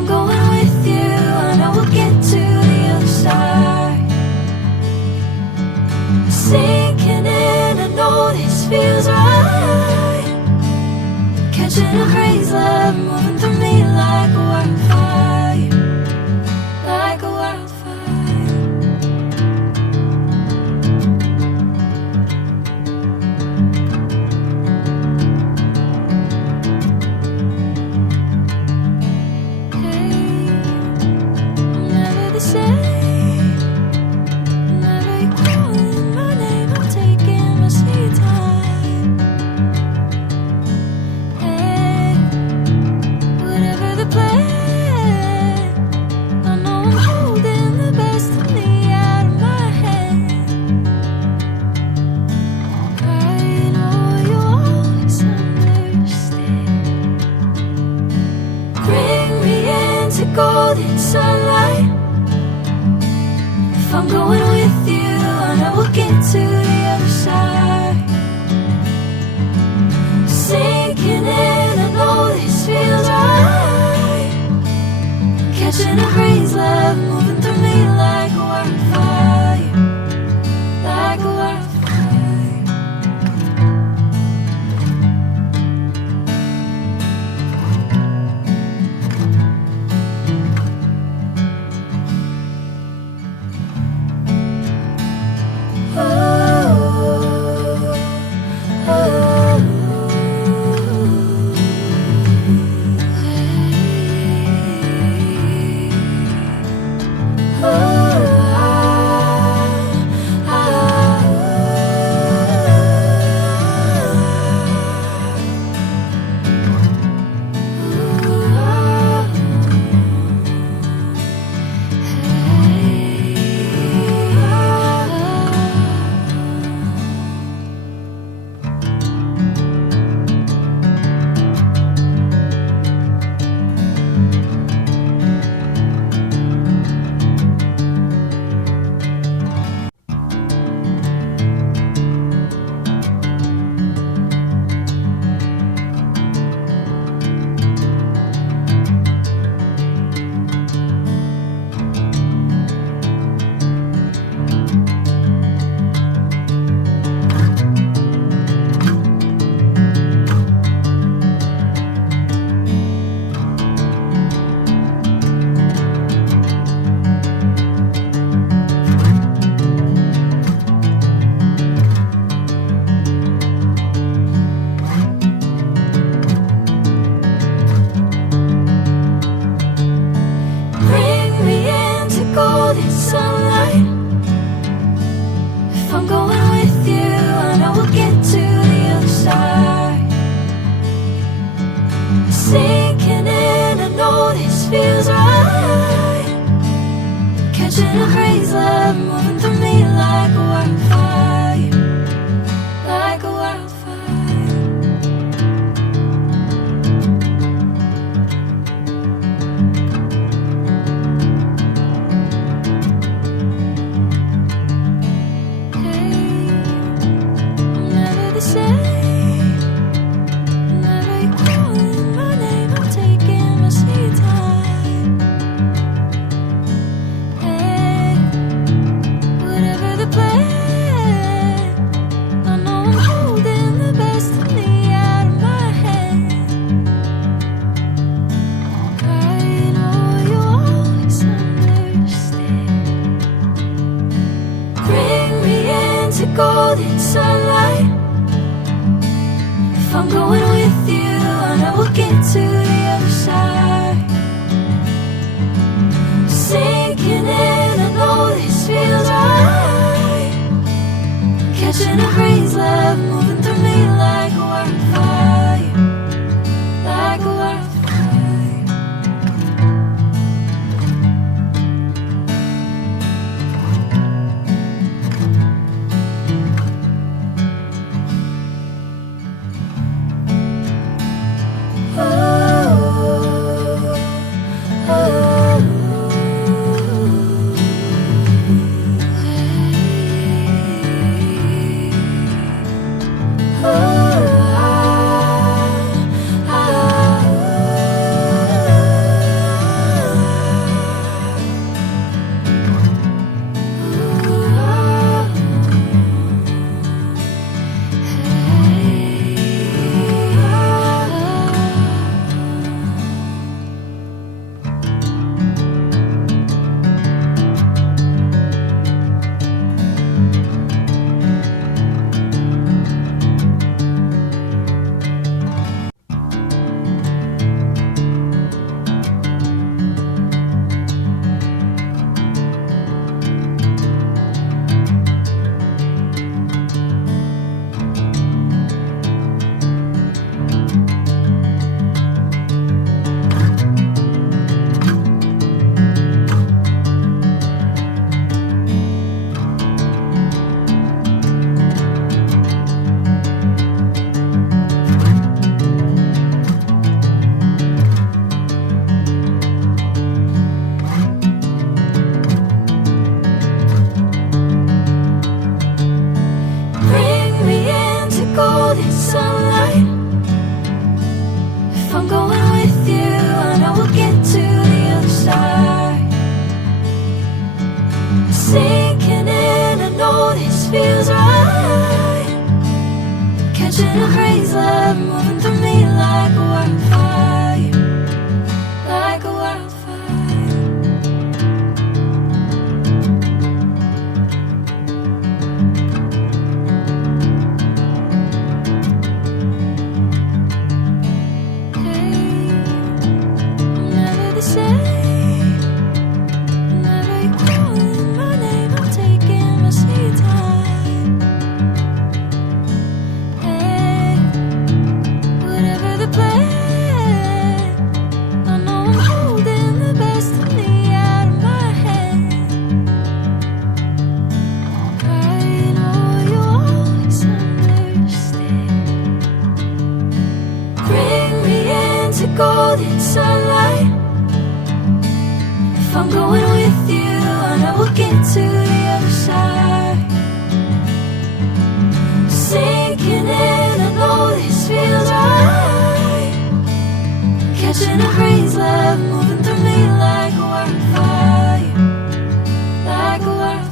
I'm going with you, I know we'll get to the other side. Sinking in, I know this feels right. Catching a crazy love, moving through me like a wildfire, like a wildfire. Golden sunlight. If I'm going with you, I know we'll get to the other side. Sinking in, I know this feels right. Catching a crazy love, moving through me like a wildfire, like a wildfire. Golden sunlight. If I'm going with you, I know we'll get to the other side. Sinking in, I know this feels right. Catching a crazy love, moving through me like a wildfire, like a wildfire. Golden sunlight. If I'm going with you, I know we'll get to the other side. Sinking in, I know this feels right. Catching a crazy love, moving through me like a wildfire, like a wildfire. Oh. say. Whenever you're calling my name, I'm taking my sweet time. Hey, whatever the plan, I know I'm holding the best of me out of my hand. I know you always understand. Bring me into golden sunlight. If I'm going with you, I know we'll get to the other side. Sinking in, I know this feels right. Catching a breeze, love moving through me like a wildfire, like a wildfire.